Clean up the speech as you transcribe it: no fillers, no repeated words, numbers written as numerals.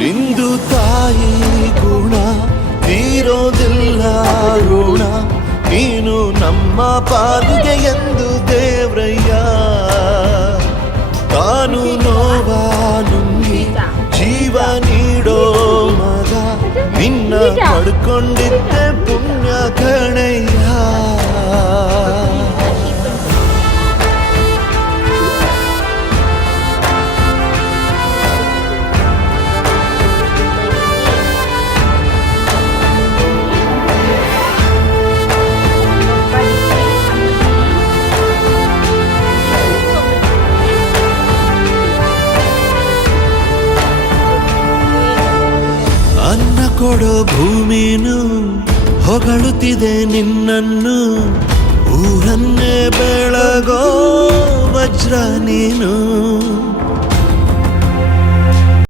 ನಿಂದು ತಾಯಿ ಗುಣ ತೀರೋದಿಲ್ಲ ಋಣ, ನೀನು ನಮ್ಮ ಪಾಲಿಗೆ ಎಂದು ದೇವ್ರಯ್ಯ. ತಾನು ನೋವಾ ನುಂಗಿ ಜೀವ ನೀಡೋ ಮಗ, ನಿನ್ನ ಪಡ್ಕೊಂಡಿದ್ದೆ ಪುಣ್ಯ ಕಣಯ್ಯ. ಅನ್ನ ಕೊಡೋ ಭೂಮಿನು ಹೊಗಳುತ್ತಿದೆ ನಿನ್ನನ್ನು, ಊರನ್ನೇ ಬೆಳಗೋ ವಜ್ರ ನೀನು.